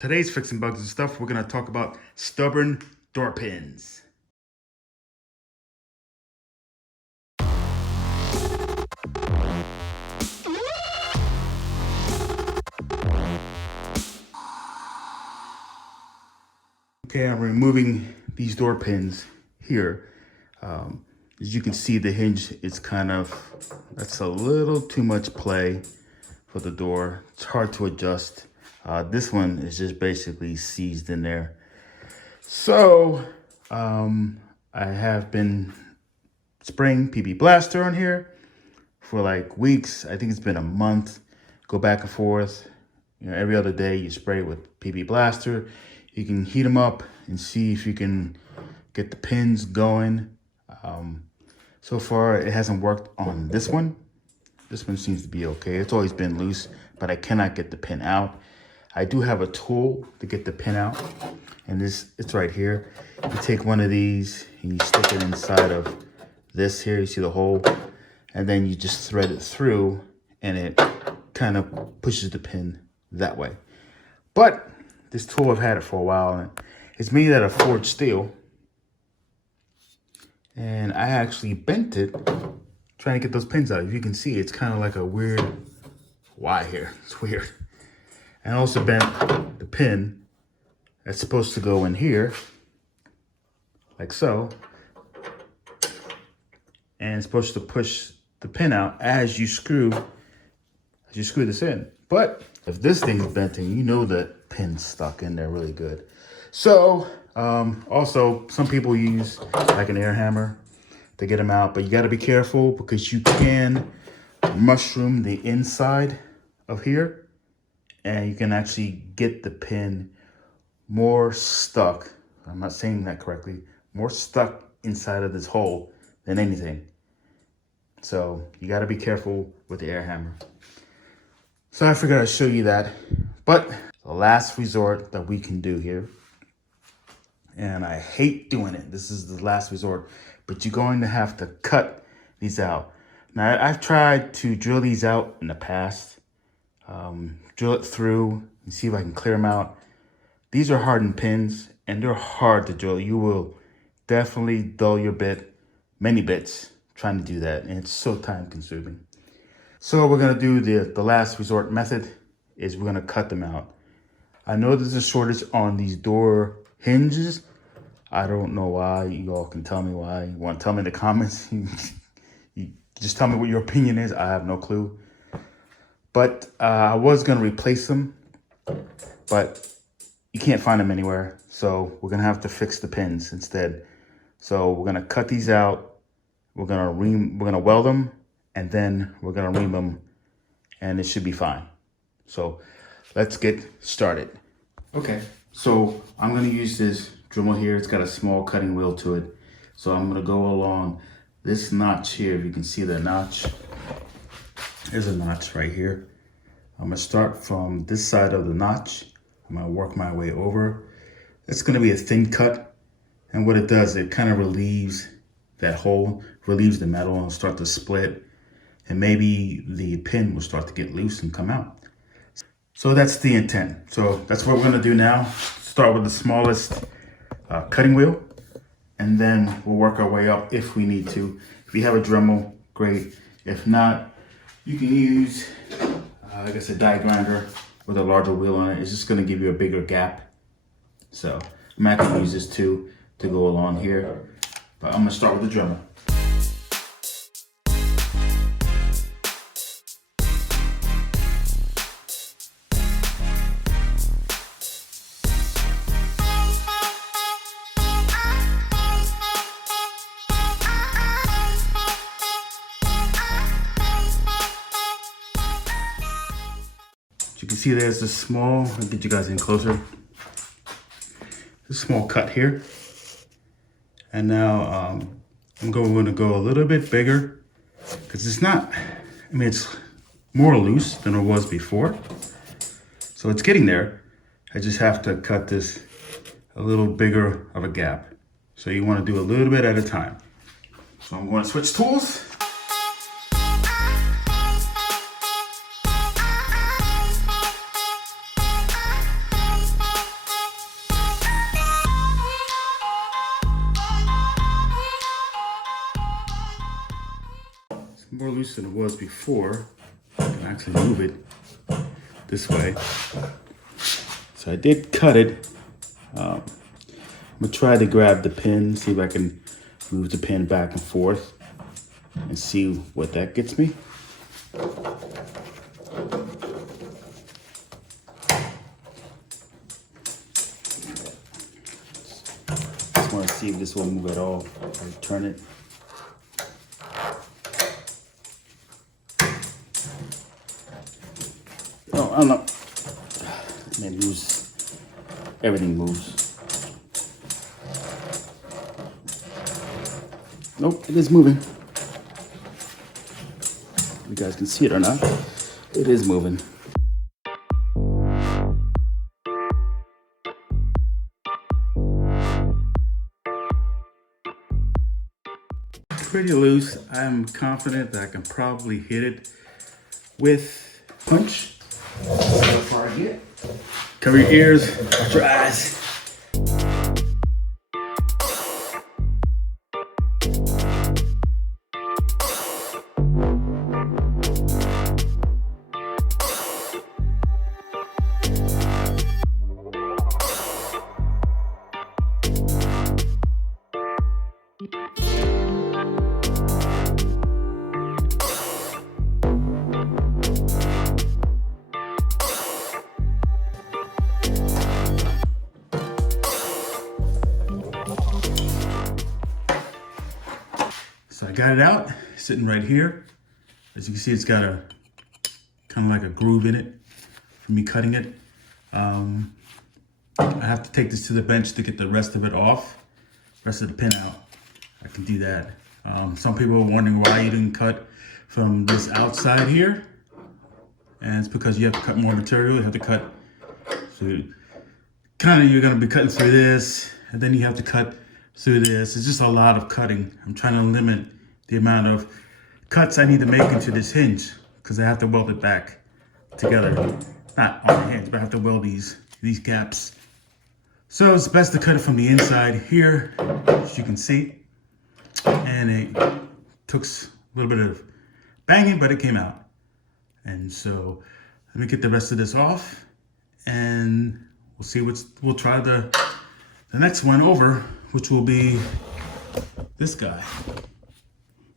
Today's Fixing Bugs and Stuff, we're going to talk about stubborn door pins. Okay, I'm removing these door pins here. As you can see, the hinge is that's a little too much play for the door. It's hard to adjust. This one is just basically seized in there. So I have been spraying PB Blaster on here for like weeks. I think it's been a month. Go back and forth. You know, every other day you spray with PB Blaster. You can heat them up and see if you can get the pins going. So far, it hasn't worked on this one. This one seems to be okay. It's always been loose, but I cannot get the pin out. I do have a tool to get the pin out, and it's right here. You take one of these and you stick it inside of this here. You see the hole, and then you just thread it through, and it kind of pushes the pin that way. But this tool, I've had it for a while, and it's made out of forged steel. And I actually bent it trying to get those pins out. If you can see, it's kind of like a weird Y here. It's weird. And I also bent the pin that's supposed to go in here, like so. And it's supposed to push the pin out as you screw this in. But if this thing's benting, you know that pin's stuck in there really good. So also some people use like an air hammer to get them out, but you got to be careful because you can mushroom the inside of here, and you can actually get the pin more stuck. I'm not saying that correctly. More stuck inside of this hole than anything. So you got to be careful with the air hammer. So I figured I'd show you that, but the last resort that we can do here, and I hate doing it. This is the last resort, but you're going to have to cut these out. Now, I've tried to drill these out in the past, drill it through and see if I can clear them out. These are hardened pins, and they're hard to drill. You will definitely dull your bit, many bits, trying to do that, and it's so time consuming. So we're gonna do the last resort method is we're gonna cut them out. I know there's a shortage on these door hinges. I don't know why. You all can tell me why. You want to tell me in the comments? You just tell me what your opinion is. I have no clue. But I was gonna replace them, but you can't find them anywhere. So we're gonna have to fix the pins instead. So we're gonna cut these out. We're gonna weld them, and then we're gonna ream them, and it should be fine. So let's get started. Okay, so I'm gonna use this Dremel here. It's got a small cutting wheel to it. So I'm gonna go along this notch here. If you can see the notch, there's a notch right here. I'm gonna start from this side of the notch. I'm gonna work my way over. It's gonna be a thin cut. And what it does, it kind of relieves that hole, relieves the metal, and it'll start to split. And maybe the pin will start to get loose and come out. So that's the intent. So that's what we're gonna do now. Start with the smallest cutting wheel, and then we'll work our way up if we need to. If you have a Dremel, great. If not, you can use, I guess, a die grinder with a larger wheel on it. It's just gonna give you a bigger gap. So I'm not gonna use this too to go along here, but I'm gonna start with the Dremel. You can see there's a small, I'll get you guys in closer. A small cut here. And now I'm going to go a little bit bigger because it's not, I mean, it's more loose than it was before. So it's getting there. I just have to cut this a little bigger of a gap. So you want to do a little bit at a time. So I'm going to switch tools. more loose than it was before. I can actually move it this way. So I did cut it. I'm gonna try to grab the pin, see if I can move the pin back and forth and see what that gets me. Just want to see if this will move at all. I'll turn it. No, I don't know. Man, it moves. Everything moves. Nope, it is moving. You guys can see it or not. It is moving. Pretty loose. I'm confident that I can probably hit it with punch. How far I get. Cover your ears, watch your eyes. So I got it out, sitting right here. As you can see, it's got a kind of like a groove in it from me cutting it. I have to take this to the bench to get the rest of it off, rest of the pin out. I can do that. Some people are wondering why you didn't cut from this outside here. And it's because you have to cut more material. You have to cut, so you're gonna be cutting through this, and then you have to cut through this. It's just a lot of cutting. I'm trying to limit the amount of cuts I need to make into this hinge because I have to weld it back together. Not on the hinge, but I have to weld these gaps. So it's best to cut it from the inside here, as you can see. And it took a little bit of banging, but it came out. And so let me get the rest of this off and we'll try the next one over, which will be this guy.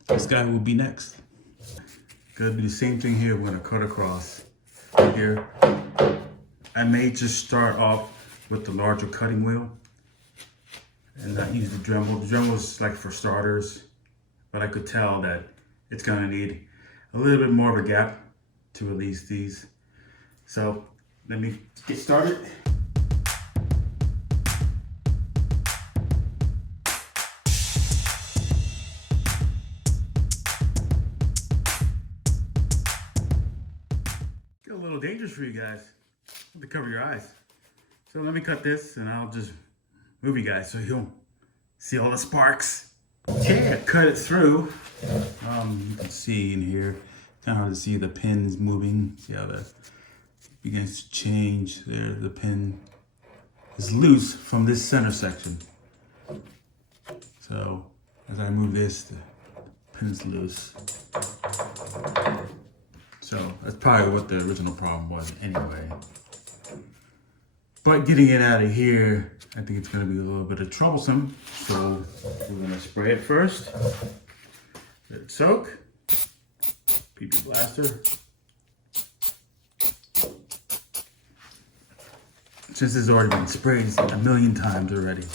This guy will be next. Gonna do the same thing here. We're gonna cut across right here. I may just start off with the larger cutting wheel and not use the Dremel. The Dremel is like for starters, but I could tell that it's gonna need a little bit more of a gap to release these. So let me get started. Get a little dangerous for you guys. You have to cover your eyes. So let me cut this and I'll just move you guys so you'll see all the sparks. Okay, I cut it through. You can see in here, kind of hard to see the pin is moving. See how that begins to change there. The pin is loose from this center section. So as I move this, the pin is loose. So that's probably what the original problem was anyway. But getting it out of here, I think it's gonna be a little bit of troublesome. So we're gonna spray it first. Let it soak. PP blaster. Since it's already been sprayed a million times already.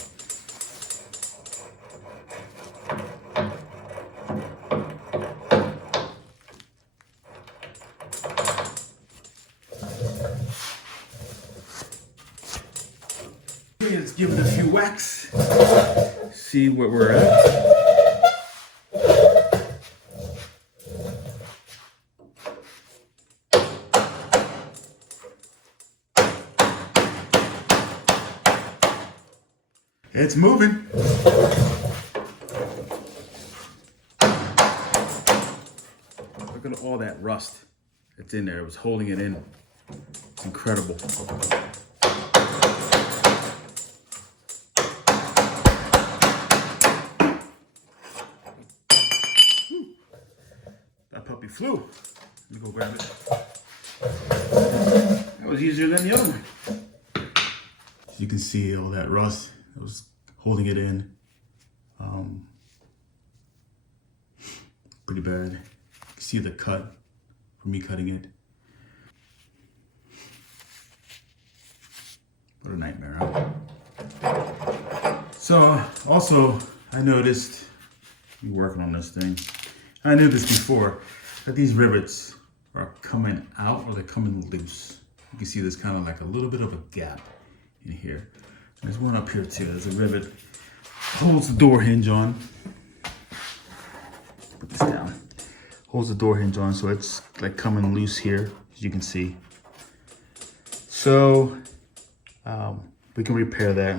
Let's give it a few whacks. See where we're at. It's moving. Look at all that rust that's in there. It was holding it in. It's incredible. That flew. Let me go grab it. That was easier than the other one. As you can see, all that rust, I was holding it in. Pretty bad. You can see the cut from me cutting it. What a nightmare, huh? So, also, I noticed, I'm working on this thing. I knew this before, that these rivets are coming out or they're coming loose. You can see there's kind of like a little bit of a gap in here. There's one up here too. There's a rivet, holds the door hinge on. Put this down. Holds the door hinge on, so it's like coming loose here, as you can see. So we can repair that.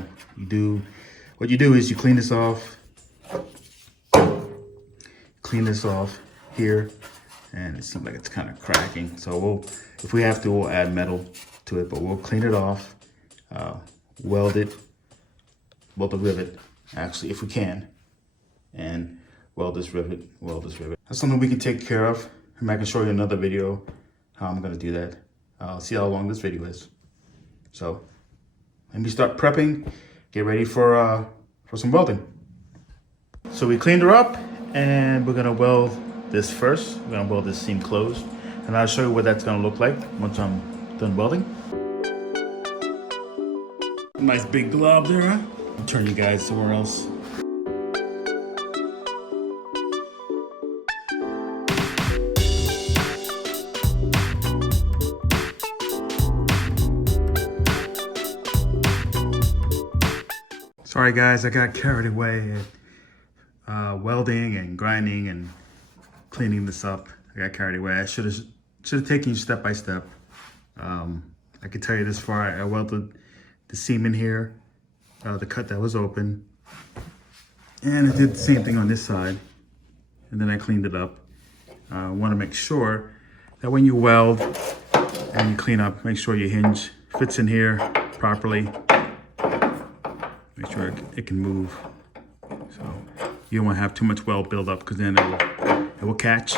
What you do is you clean this off. Clean this off here, and it seems like it's kind of cracking. So if we have to, we'll add metal to it, but we'll clean it off, weld the rivet, actually, if we can, and weld this rivet. That's something we can take care of. I can show you another video how I'm gonna do that. I'll see how long this video is. So let me start prepping, get ready for some welding. So we cleaned her up, and we're gonna weld this first. We're gonna weld this seam closed, and I'll show you what that's gonna look like once I'm done welding. Nice big glob there, huh? I'll turn you guys somewhere else. Sorry guys, I got carried away at welding and grinding and cleaning this up. I got carried away. I should have taken you step by step. I can tell you this far. I welded the seam in here, the cut that was open, and I did the same thing on this side, and then I cleaned it up. I want to make sure that when you weld and you clean up, make sure your hinge fits in here properly. Make sure it can move. So you don't want to have too much weld buildup, because then it will catch.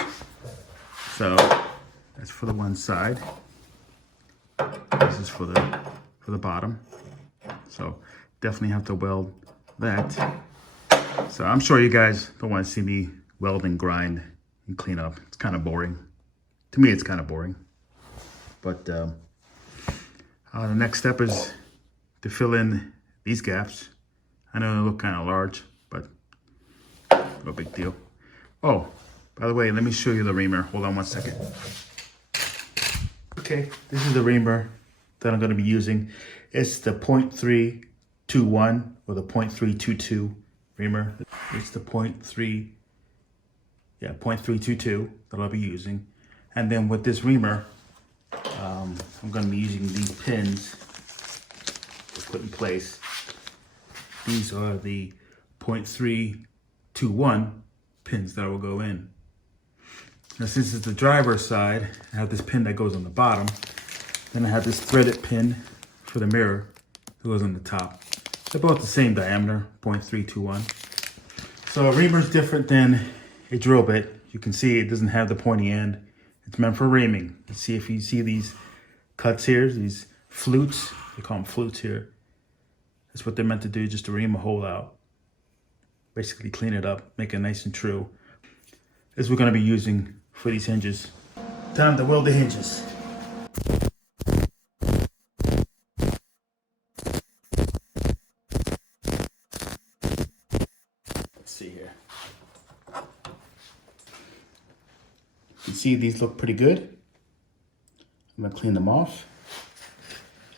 So that's for the one side. This is for the bottom. So definitely have to weld that. So I'm sure you guys don't want to see me weld and grind and clean up. It's kind of boring. To me, it's kind of boring. But the next step is to fill in these gaps. I know they look kind of large, but no big deal. Oh, by the way, let me show you the reamer. Hold on one second. Okay, this is the reamer that I'm going to be using. It's the 0.321 or the 0.322 reamer. It's the 0.322 that I'll be using. And then with this reamer, I'm going to be using these pins to put in place. These are the 0.321 pins that will go in. Now, since it's the driver's side, I have this pin that goes on the bottom. Then I have this threaded pin for the mirror that goes on the top. They're both the same diameter, 0.321. So a reamer is different than a drill bit. You can see it doesn't have the pointy end. It's meant for reaming. You see, if you see these cuts here, these flutes, they call them flutes here. That's what they're meant to do, just to ream a hole out. Basically clean it up, make it nice and true. This we're gonna be using for these hinges. Time to weld the hinges. Let's see here. You can see these look pretty good. I'm gonna clean them off,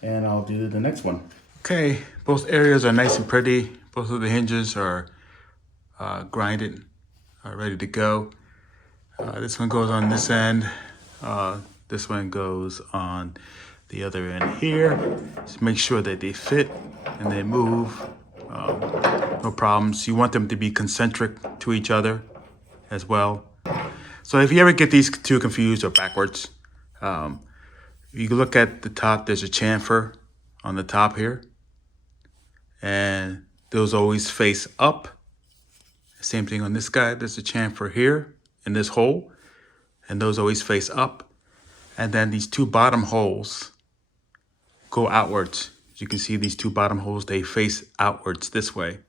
and I'll do the next one. Okay, both areas are nice and pretty. Both of the hinges are grinded, ready to go. This one goes on this end. This one goes on the other end here. Just make sure that they fit and they move. No problems. You want them to be concentric to each other as well. So if you ever get these two confused or backwards, you can look at the top. There's a chamfer on the top here, and those always face up. Same thing on this guy. There's a chamfer here in this hole, and those always face up. And then these two bottom holes go outwards. As you can see, these two bottom holes, they face outwards this way.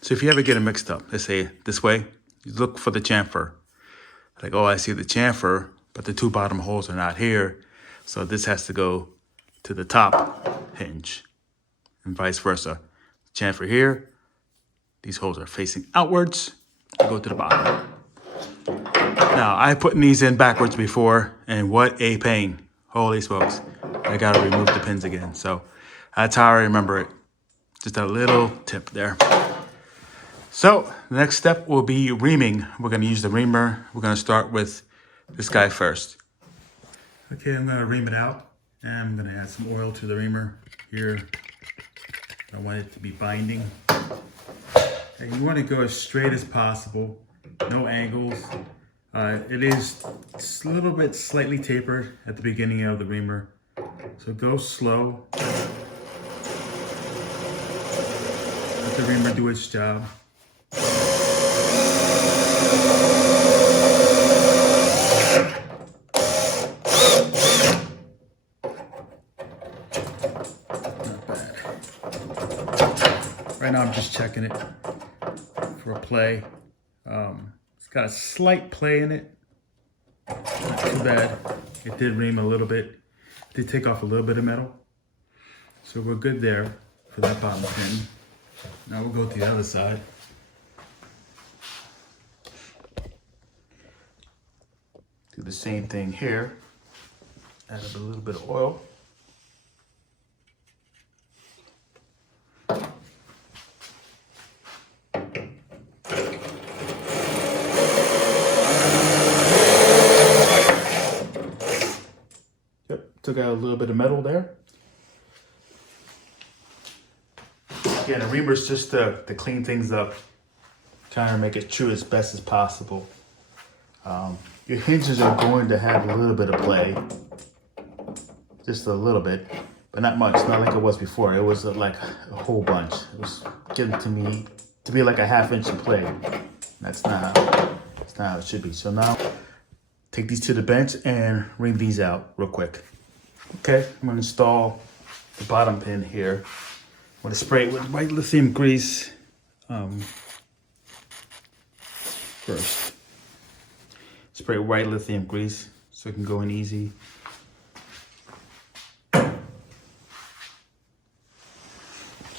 So if you ever get them mixed up, let's say this way, you look for the chamfer. Like, oh, I see the chamfer, but the two bottom holes are not here. So this has to go to the top hinge and vice versa. Chamfer here, these holes are facing outwards, go to the bottom. Now, I've put these in backwards before, and what a pain. Holy smokes. I gotta remove the pins again. So that's how I remember it. Just a little tip there. So the next step will be reaming. We're gonna use the reamer. We're gonna start with this guy first. Okay, I'm gonna ream it out, and I'm gonna add some oil to the reamer here. I want it to be binding. And you wanna go as straight as possible, no angles. It is a little bit slightly tapered at the beginning of the reamer. So go slow. Let the reamer do its job. Not bad. Right now I'm just checking it for a play. It's got a slight play in it. Not too bad. It did ream a little bit. It did take off a little bit of metal. So we're good there for that bottom pin. Now we'll go to the other side. Do the same thing here. Add a little bit of oil. Took out a little bit of metal there. Again, the reamer's just to clean things up, trying to make it true as best as possible. Your hinges are going to have a little bit of play, just a little bit, but not much, not like it was before. It was like a whole bunch. It was getting to me to be like a ½ inch of play. That's not how it should be. So now, take these to the bench and ream these out real quick. Okay, I'm gonna install the bottom pin here. I'm gonna spray it with white lithium grease first. Spray white lithium grease so it can go in easy. So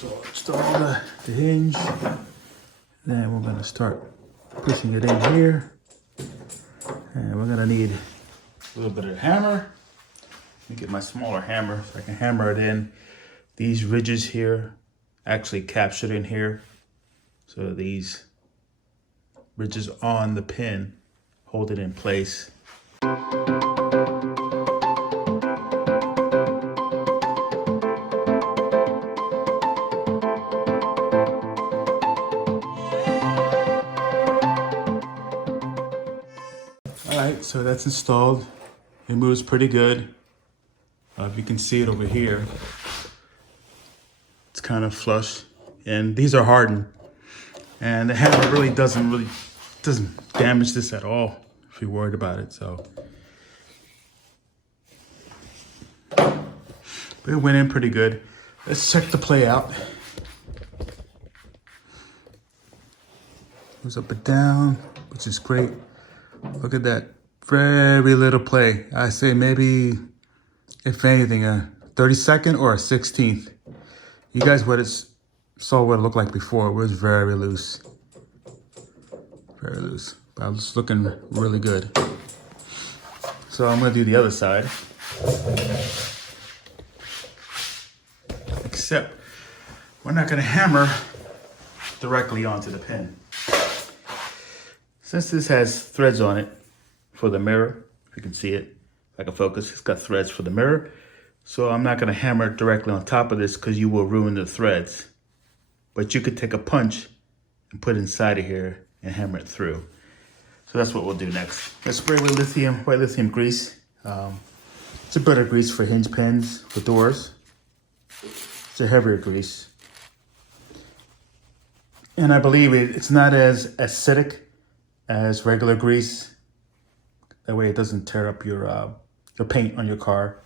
I'll install the hinge. Then we're gonna start pushing it in here. And we're gonna need a little bit of hammer. Let me get my smaller hammer so I can hammer it in. These ridges here actually captured in here. So these ridges on the pin hold it in place. All right, so that's installed. It moves pretty good. If you can see it over here, it's kind of flush, and these are hardened. And the hammer really doesn't damage this at all if you're worried about it. So, but it went in pretty good. Let's check the play out. Goes up and down, which is great. Look at that, very little play. I say maybe, if anything, a 32nd or a 16th. You guys saw what it looked like before. It was very loose. Very loose. But it's looking really good. So I'm gonna do the other side. Except we're not gonna hammer directly onto the pin. Since this has threads on it for the mirror, if you can see it, if I can focus, it's got threads for the mirror. So I'm not gonna hammer it directly on top of this because you will ruin the threads. But you could take a punch and put it inside of here and hammer it through. So that's what we'll do next. Let's spray with white lithium grease. It's a better grease for hinge pins, for doors. It's a heavier grease. And I believe it's not as acidic as regular grease. That way it doesn't tear up your paint on your car.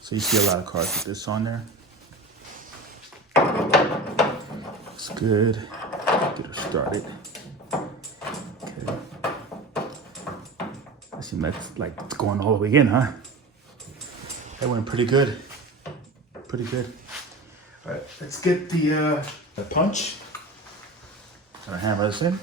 So you see a lot of cars with this on there. Looks good. Get her started. Okay. That seems like it's going all the way in, huh? That went pretty good. Pretty good. All right, let's get the punch. Gonna hammer this in.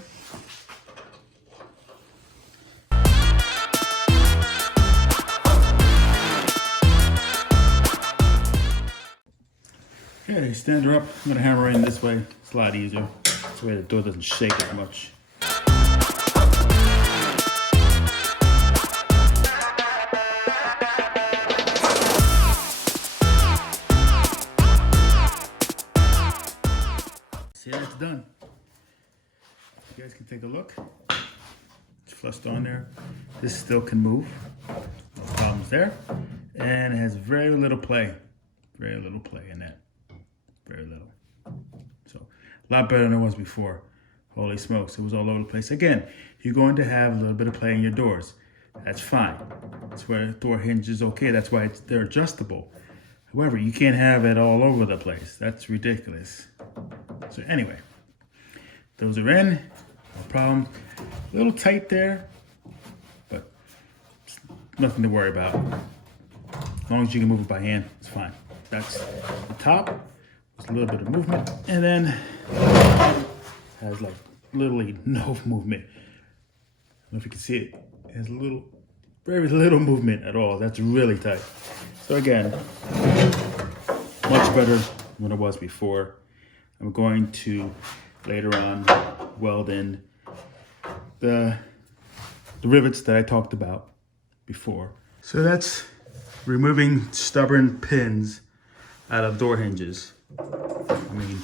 Okay, stand her up. I'm gonna hammer in this way. It's a lot easier. This way the door doesn't shake as much. See, that's done. You guys can take a look. It's flushed on there. This still can move. No problems there. And it has very little play. Very little play in that. Very little. So a lot better than it was before. Holy smokes, it was all over the place. Again, you're going to have a little bit of play in your doors. That's fine. That's where door hinge is okay. That's why they're adjustable. However, you can't have it all over the place. That's ridiculous. So anyway, those are in. No problem. A little tight there, but nothing to worry about. As long as you can move it by hand, it's fine. That's the top. There's a little bit of movement, and then has like literally no movement. I don't know if you can see it. It has very little movement at all. That's really tight. So again, much better than it was before. I'm going to later on weld in the rivets that I talked about before. So that's removing stubborn pins out of door hinges. I mean,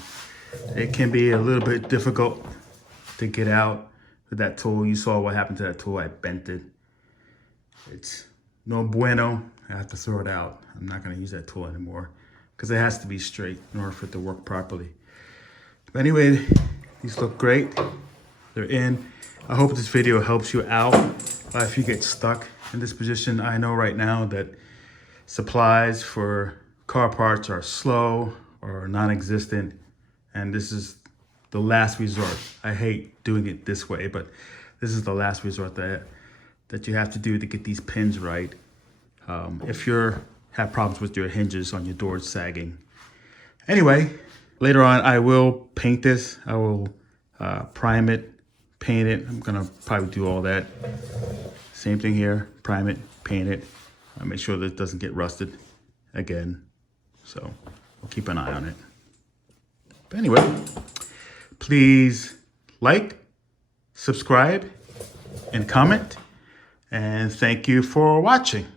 it can be a little bit difficult to get out with that tool. You saw what happened to that tool. I bent it. It's no bueno. I have to throw it out. I'm not going to use that tool anymore because it has to be straight in order for it to work properly. But anyway, these look great. They're in. I hope this video helps you out if you get stuck in this position. I know right now that supplies for car parts are slow or non-existent, and this is the last resort. I hate doing it this way, but this is the last resort that you have to do to get these pins right. If you have problems with your hinges on your doors sagging. Anyway, later on I will paint this. I will prime it, paint it. I'm gonna probably do all that. Same thing here, prime it, paint it. Make sure that it doesn't get rusted again. So we'll keep an eye on it. But anyway, please like, subscribe, and comment. And thank you for watching.